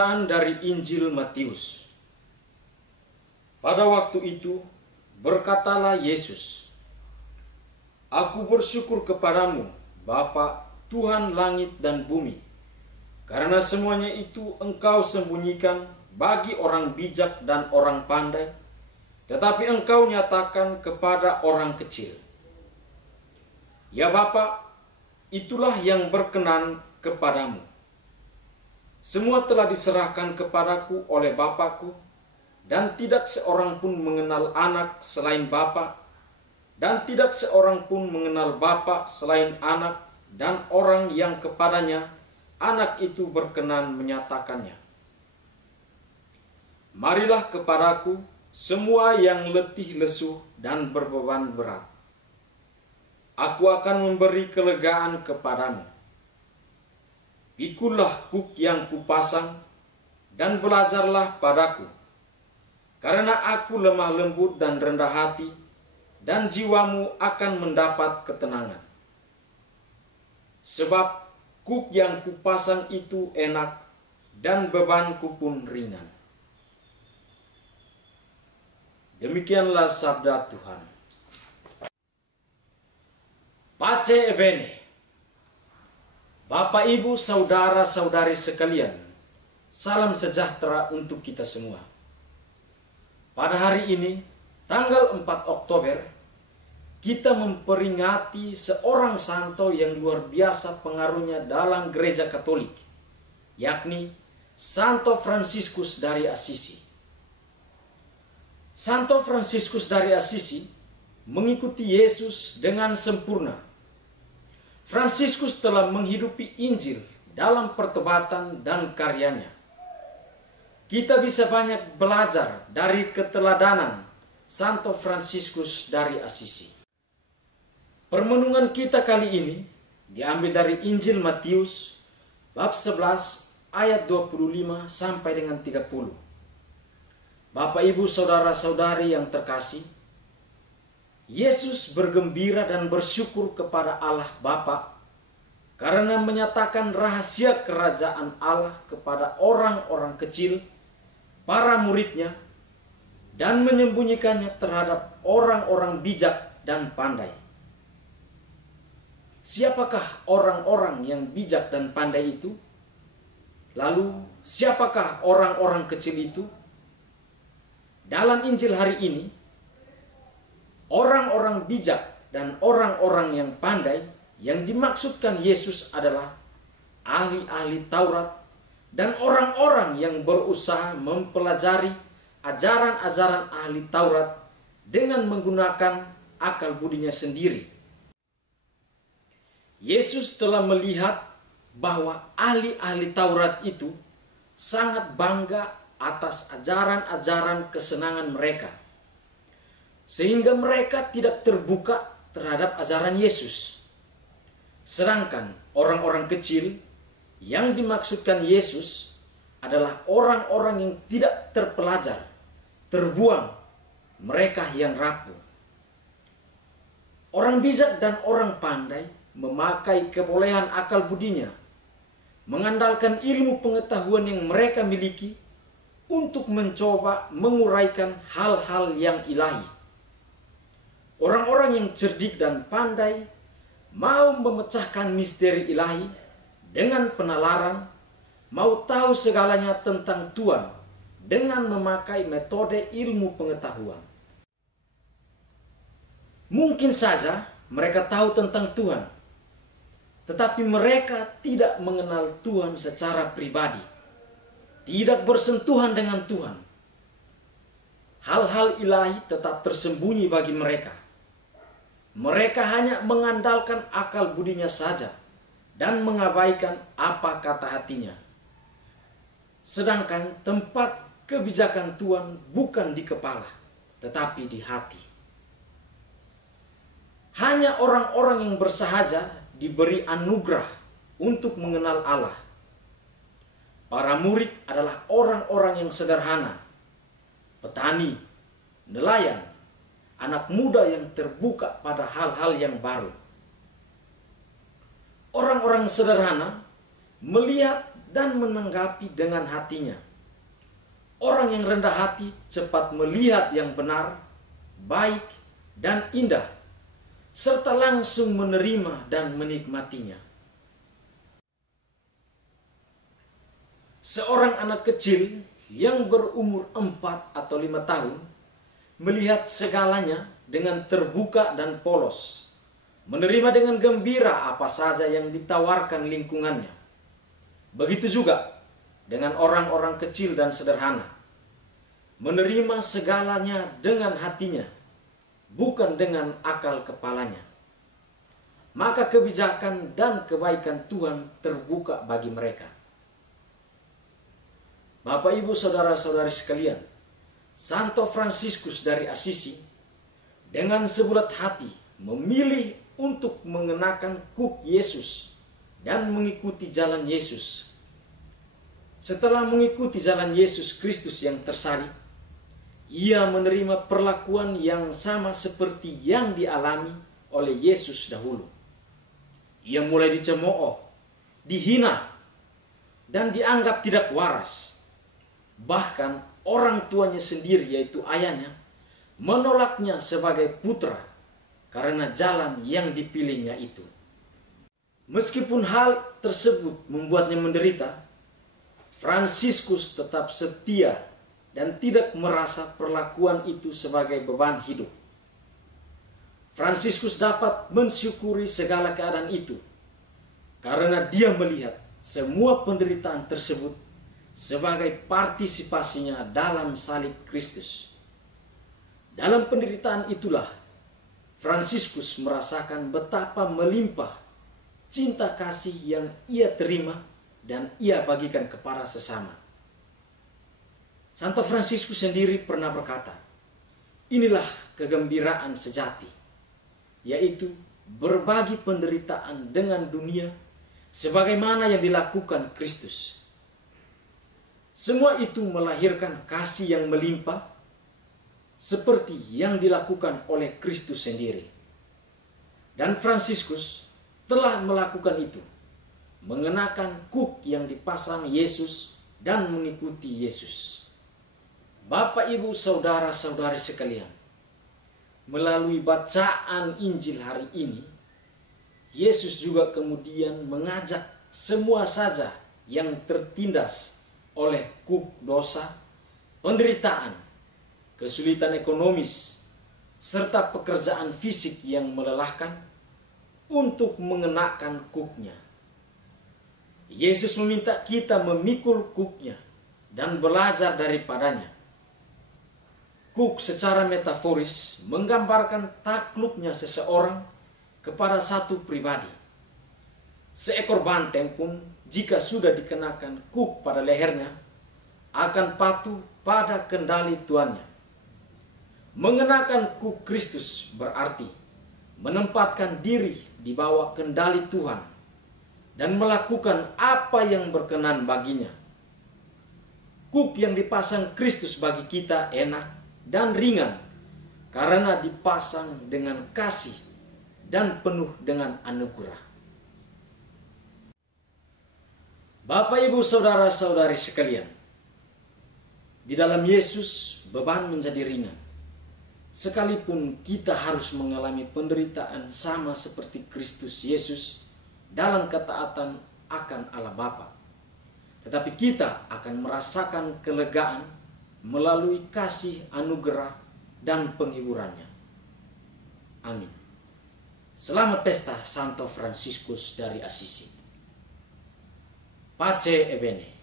Bacaan dari Injil Matius. Pada waktu itu berkatalah Yesus, "Aku bersyukur kepadamu, Bapa, Tuhan langit dan bumi, karena semuanya itu Engkau sembunyikan bagi orang bijak dan orang pandai, tetapi Engkau nyatakan kepada orang kecil. Ya Bapa, itulah yang berkenan kepadamu. Semua telah diserahkan kepadaku oleh Bapakku, dan tidak seorang pun mengenal anak selain Bapa, dan tidak seorang pun mengenal Bapa selain anak dan orang yang kepadanya anak itu berkenan menyatakannya. Marilah kepadaku semua yang letih lesu dan berbeban berat. Aku akan memberi kelegaan kepadamu. Pikulah kuk yang kupasang dan belajarlah padaku, karena aku lemah lembut dan rendah hati, dan jiwamu akan mendapat ketenangan. Sebab kuk yang kupasang itu enak, dan bebanku pun ringan." Demikianlah sabda Tuhan. Pace ebene. Bapak, Ibu, saudara-saudari sekalian, salam sejahtera untuk kita semua. Pada hari ini, tanggal 4 Oktober, kita memperingati seorang santo yang luar biasa pengaruhnya dalam gereja Katolik, yakni Santo Fransiskus dari Assisi. Santo Fransiskus dari Assisi mengikuti Yesus dengan sempurna. Fransiskus telah menghidupi Injil dalam pertobatan dan karyanya. Kita bisa banyak belajar dari keteladanan Santo Fransiskus dari Assisi. Permenungan kita kali ini diambil dari Injil Matius bab 11 ayat 25 sampai dengan 30. Bapak, Ibu, saudara-saudari yang terkasih, Yesus bergembira dan bersyukur kepada Allah Bapa karena menyatakan rahasia kerajaan Allah kepada orang-orang kecil, para muridnya, dan menyembunyikannya terhadap orang-orang bijak dan pandai. Siapakah orang-orang yang bijak dan pandai itu? Lalu, siapakah orang-orang kecil itu? Dalam Injil hari ini, orang-orang bijak dan orang-orang yang pandai yang dimaksudkan Yesus adalah ahli-ahli Taurat dan orang-orang yang berusaha mempelajari ajaran-ajaran ahli Taurat dengan menggunakan akal budinya sendiri. Yesus telah melihat bahwa ahli-ahli Taurat itu sangat bangga atas ajaran-ajaran kesenangan mereka, sehingga mereka tidak terbuka terhadap ajaran Yesus. Sedangkan orang-orang kecil yang dimaksudkan Yesus adalah orang-orang yang tidak terpelajar, terbuang, mereka yang rapuh. Orang bijak dan orang pandai memakai kebolehan akal budinya, mengandalkan ilmu pengetahuan yang mereka miliki untuk mencoba menguraikan hal-hal yang ilahi. Orang-orang yang cerdik dan pandai mau memecahkan misteri ilahi dengan penalaran, mau tahu segalanya tentang Tuhan dengan memakai metode ilmu pengetahuan. Mungkin saja mereka tahu tentang Tuhan, tetapi mereka tidak mengenal Tuhan secara pribadi, tidak bersentuhan dengan Tuhan. Hal-hal ilahi tetap tersembunyi bagi mereka. Mereka hanya mengandalkan akal budinya saja dan mengabaikan apa kata hatinya. Sedangkan tempat kebijakan Tuhan bukan di kepala, tetapi di hati. Hanya orang-orang yang bersahaja diberi anugerah untuk mengenal Allah. Para murid adalah orang-orang yang sederhana, petani, nelayan, anak muda yang terbuka pada hal-hal yang baru. Orang-orang sederhana melihat dan menanggapi dengan hatinya. Orang yang rendah hati cepat melihat yang benar, baik, dan indah, serta langsung menerima dan menikmatinya. Seorang anak kecil yang berumur 4 atau 5 tahun melihat segalanya dengan terbuka dan polos, menerima dengan gembira apa saja yang ditawarkan lingkungannya. Begitu juga dengan orang-orang kecil dan sederhana, menerima segalanya dengan hatinya, bukan dengan akal kepalanya. Maka kebijakan dan kebaikan Tuhan terbuka bagi mereka. Bapak, Ibu, saudara-saudari sekalian, Santo Fransiskus dari Assisi dengan sebulat hati memilih untuk mengenakan kuk Yesus dan mengikuti jalan Yesus. Setelah mengikuti jalan Yesus Kristus yang tersalib, ia menerima perlakuan yang sama seperti yang dialami oleh Yesus dahulu. Ia mulai dicemooh, dihina, dan dianggap tidak waras. Bahkan orang tuanya sendiri, yaitu ayahnya, menolaknya sebagai putra karena jalan yang dipilihnya itu. Meskipun hal tersebut membuatnya menderita, Fransiskus tetap setia dan tidak merasa perlakuan itu sebagai beban hidup. Fransiskus dapat mensyukuri segala keadaan itu karena dia melihat semua penderitaan tersebut sebagai partisipasinya dalam salib Kristus. Dalam penderitaan itulah Fransiskus merasakan betapa melimpah cinta kasih yang ia terima dan ia bagikan kepada sesama. Santo Fransiskus sendiri pernah berkata, inilah kegembiraan sejati, yaitu berbagi penderitaan dengan dunia sebagaimana yang dilakukan Kristus. Semua itu melahirkan kasih yang melimpah seperti yang dilakukan oleh Kristus sendiri. Dan Fransiskus telah melakukan itu, mengenakan kuk yang dipasang Yesus dan mengikuti Yesus. Bapak, Ibu, saudara-saudari sekalian, melalui bacaan Injil hari ini, Yesus juga kemudian mengajak semua saja yang tertindas oleh kuk dosa, penderitaan, kesulitan ekonomis, serta pekerjaan fisik yang melelahkan untuk mengenakan kuknya. Yesus meminta kita memikul kuknya dan belajar daripadanya. Kuk secara metaforis menggambarkan takluknya seseorang kepada satu pribadi. Seekor banteng pun jika sudah dikenakan kuk pada lehernya, akan patuh pada kendali tuannya. Mengenakan kuk Kristus berarti menempatkan diri di bawah kendali Tuhan dan melakukan apa yang berkenan baginya. Kuk yang dipasang Kristus bagi kita enak dan ringan karena dipasang dengan kasih dan penuh dengan anugerah. Bapak, Ibu, saudara-saudari sekalian, di dalam Yesus beban menjadi ringan. Sekalipun kita harus mengalami penderitaan sama seperti Kristus Yesus dalam ketaatan akan Allah Bapa, tetapi kita akan merasakan kelegaan melalui kasih anugerah dan penghiburannya. Amin. Selamat pesta Santo Fransiskus dari Assisi. Pace e bene.